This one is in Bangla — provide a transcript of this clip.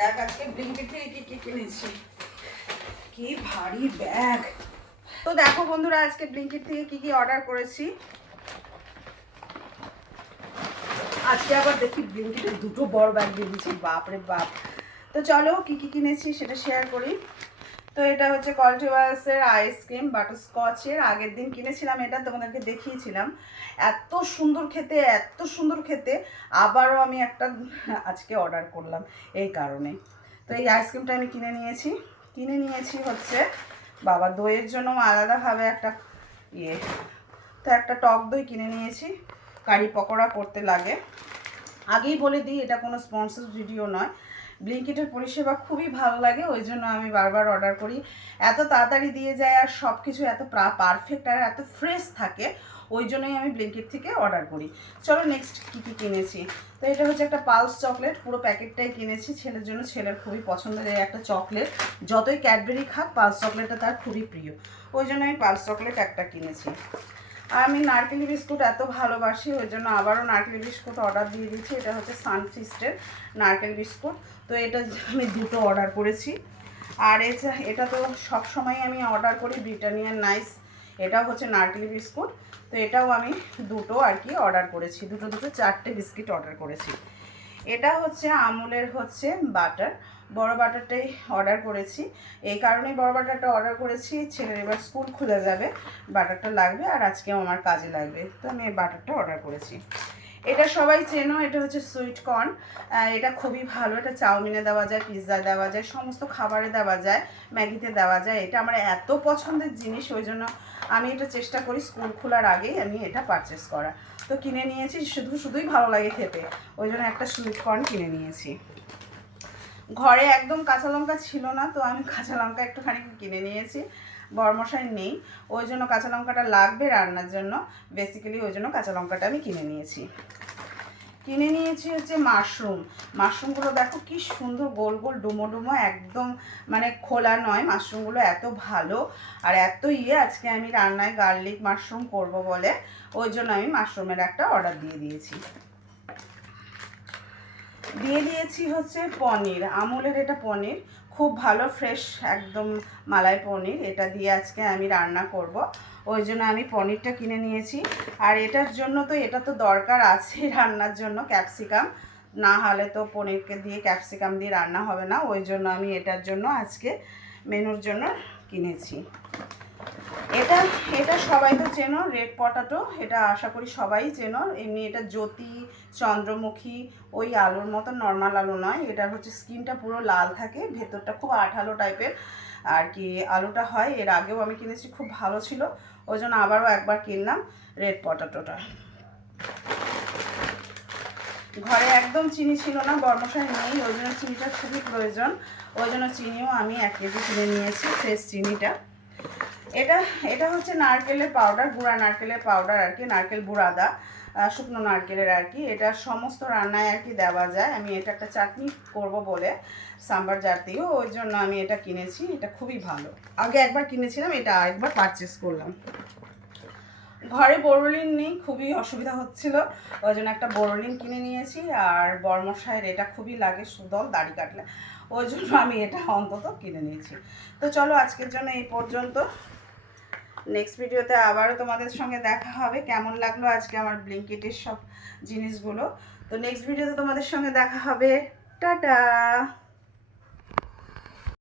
দেখ আজকে ব্লিঙ্কিট থেকে কি কিনেছি। কি ভারী ব্যাগ। তো দেখো বন্ধুরা, আজকে ব্লিঙ্কিট থেকে কি অর্ডার করেছি। আজকে আবার দেখি ব্লিঙ্কিটে দুটো বড় ব্যাগ দিয়ে দিচ্ছি, বাপরে বাপ। তো চলো কি কিনেছি সেটা শেয়ার করি। তো এটা হচ্ছে কল্টিভার্সের আইসক্রিম বাটারস্কচের। আগের দিন কিনেছিলাম, এটা তোমাদেরকে দেখিয়েছিলাম। এত সুন্দর খেতে, এত সুন্দর খেতে। আবারও আমি একটা আজকে অর্ডার করলাম এই কারণে। তো এই আইসক্রিমটা আমি কিনে নিয়েছি হচ্ছে বাবা দইয়ের জন্য আলাদাভাবে একটা তো একটা টক দই কিনে নিয়েছি, কারি পকোড়া করতে লাগে। আগেই বলে দিই, এটা কোনো স্পন্সর ভিডিও নয়। ব্লিঙ্কিটের পরিষেবা খুবই ভালো লাগে, ওই জন্য আমি বারবার অর্ডার করি। এত তাড়াতাড়ি দিয়ে যায় আর সব কিছু এত পারফেক্ট আর এত ফ্রেশ থাকে, ওই জন্যই আমি ব্লিঙ্কিট থেকে অর্ডার করি। চলো নেক্সট কী কিনেছি। তো এটা হচ্ছে একটা পালস চকলেট, পুরো প্যাকেটটাই কিনেছি ছেলের জন্য। ছেলের খুবই পছন্দের একটা চকলেট, যতই ক্যাডবেরি খাক পালস চকলেটটা তার খুবই প্রিয়, ওই জন্য আমি পালস চকলেট একটা কিনেছি। আর আমি নারকেলি বিস্কুট এত ভালোবাসি, ওই জন্য আবারও নারকেলি বিস্কুট অর্ডার দিয়ে দিচ্ছি। এটা হচ্ছে সানফিস্টের নারকেল বিস্কুট। তো এটা আমি দুটো অর্ডার করেছি। আর এটা তো সব সময় আমি অর্ডার করি, ব্রিটানিয়ার নাইস। এটাও হচ্ছে নারকেলি বিস্কুট। তো এটাও আমি দুটো আর কি অর্ডার করেছি, দুটো চারটে বিস্কিট অর্ডার করেছি। এটা হচ্ছে আমুলের হচ্ছে বাটার, বড় বাটারটাই অর্ডার করেছি। এই কারণেই বড় বাটারটা অর্ডার করেছি, ছেলের এবার স্কুল খুলে যাবে, বাটারটা লাগবে আর আজকেও আমার কাজে লাগবে, তো আমি এই বাটারটা অর্ডার করেছি। এটা সবাই চেনো, এটা হচ্ছে সুইট কর্ন। এটা খুবই ভালো, এটা চাউমিনে দেওয়া যায়, পিৎজায় দেওয়া যায়, সমস্ত খাবারে দেওয়া যায়, ম্যাগিতে দেওয়া যায়। এটা আমার এত পছন্দের জিনিস, ওই জন্য আমি এটা চেষ্টা করি স্কুল খোলার আগেই আমি এটা পারচেস করা। তো কিনে নিয়েছি, শুধুই ভালো লাগে খেতে, ওই জন্য একটা সুইট কর্ন কিনে নিয়েছি। ঘরে একদম কাঁচা লঙ্কা ছিল না, তো আমি কাঁচা লঙ্কা একটুখানি কিনে নিয়েছি। বরমশাই নেই, ওই জন্য কাঁচা লঙ্কাটা লাগবে রান্নার জন্য, বেসিক্যালি ওই জন্য কাঁচা লঙ্কাটা আমি কিনে নিয়েছি হচ্ছে মাশরুমগুলো দেখো কি সুন্দর, গোল গোল ডুমো ডুমো, একদম মানে খোলা নয়। মাশরুমগুলো এত ভালো আর এত আজকে আমি রান্নায় গার্লিক মাশরুম করব বলে, ওই জন্য আমি মাশরুমের একটা অর্ডার দিয়ে দিয়েছি হচ্ছে পনির, আমুলের এটা পনির, খুব ভালো ফ্রেশ একদম মালাই পনির। এটা দিয়ে আজকে আমি রান্না করব, ওই জন্য আমি পনিরটা কিনে নিয়েছি। আর এটার জন্য তো এটা তো দরকার আছে রান্নার জন্য ক্যাপসিকাম, না হলে তো পনিরকে দিয়ে ক্যাপসিকাম দিয়ে রান্না হবে না, ওই জন্য আমি এটার জন্য আজকে মেনুর জন্য কিনেছি। এটা সবাই তো চেনো, রেড পটাটো, এটা আশা করি সবাই চেনো। এমনি এটা জ্যোতি চন্দ্রমুখী, ওই আলুর মতো, নর্মাল আলু নয়। এটার হচ্ছে স্কিনটা পুরো লাল থাকে, ভেতরটা খুব আঠালো টাইপের আর কি আলুটা হয়। এর আগেও আমি কিনেছি, খুব ভালো ছিল, ওই জন্য আবারও একবার কিনলাম রেড পটাটোটা। ঘরে একদম চিনি ছিল না, বরমশাই নেই, ওই জন্য চিনিটা খুবই প্রয়োজন, ওই জন্য চিনিও আমি 1 কেজি কিনে নিয়েছি, ফ্রেশ চিনিটা। এটা হচ্ছে নারকেলের পাউডার, গুঁড়া নারকেলের পাউডার আর কি, নারকেল বুড়াদা, শুকনো নারকেলের আর কি। এটা সমস্ত রান্নায় আর কি দেওয়া যায়। আমি এটা একটা চাটনি করব বলে, সাম্বার জাতীয়, ওই জন্য আমি এটা কিনেছি। এটা খুবই ভালো, আগে একবার কিনেছিলাম, এটা আরেকবার পারচেস করলাম। ঘরে বোরোলিন নেই, খুবই অসুবিধা হচ্ছিল, ওই জন্য একটা বোরোলিন কিনে নিয়েছি। আর বরমশাইয়ের এটা খুবই লাগে সুদল দাড়ি কাটলে, ওই জন্য আমি এটা অন্তত কিনে নিয়েছি। তো চলো আজকের জন্য এই পর্যন্ত, নেক্সট ভিডিওতে আবারও তোমাদের সঙ্গে দেখা হবে। কেমন লাগলো আজকে আমার ব্লিঙ্কিটের সব জিনিসগুলো, তো নেক্সট ভিডিওতে তোমাদের সঙ্গে দেখা হবে। টাটা।